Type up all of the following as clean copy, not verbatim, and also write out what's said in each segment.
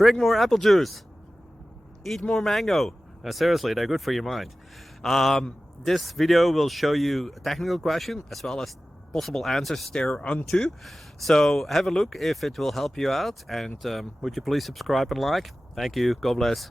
Drink more apple juice. Eat more mango. Seriously, they're good for your mind. This video will show you a technical question as well as possible answers thereunto. So have a look if it will help you out, and would you please subscribe and like? Thank you. God bless.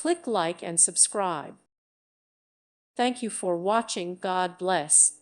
Click like and subscribe. Thank you for watching. God bless.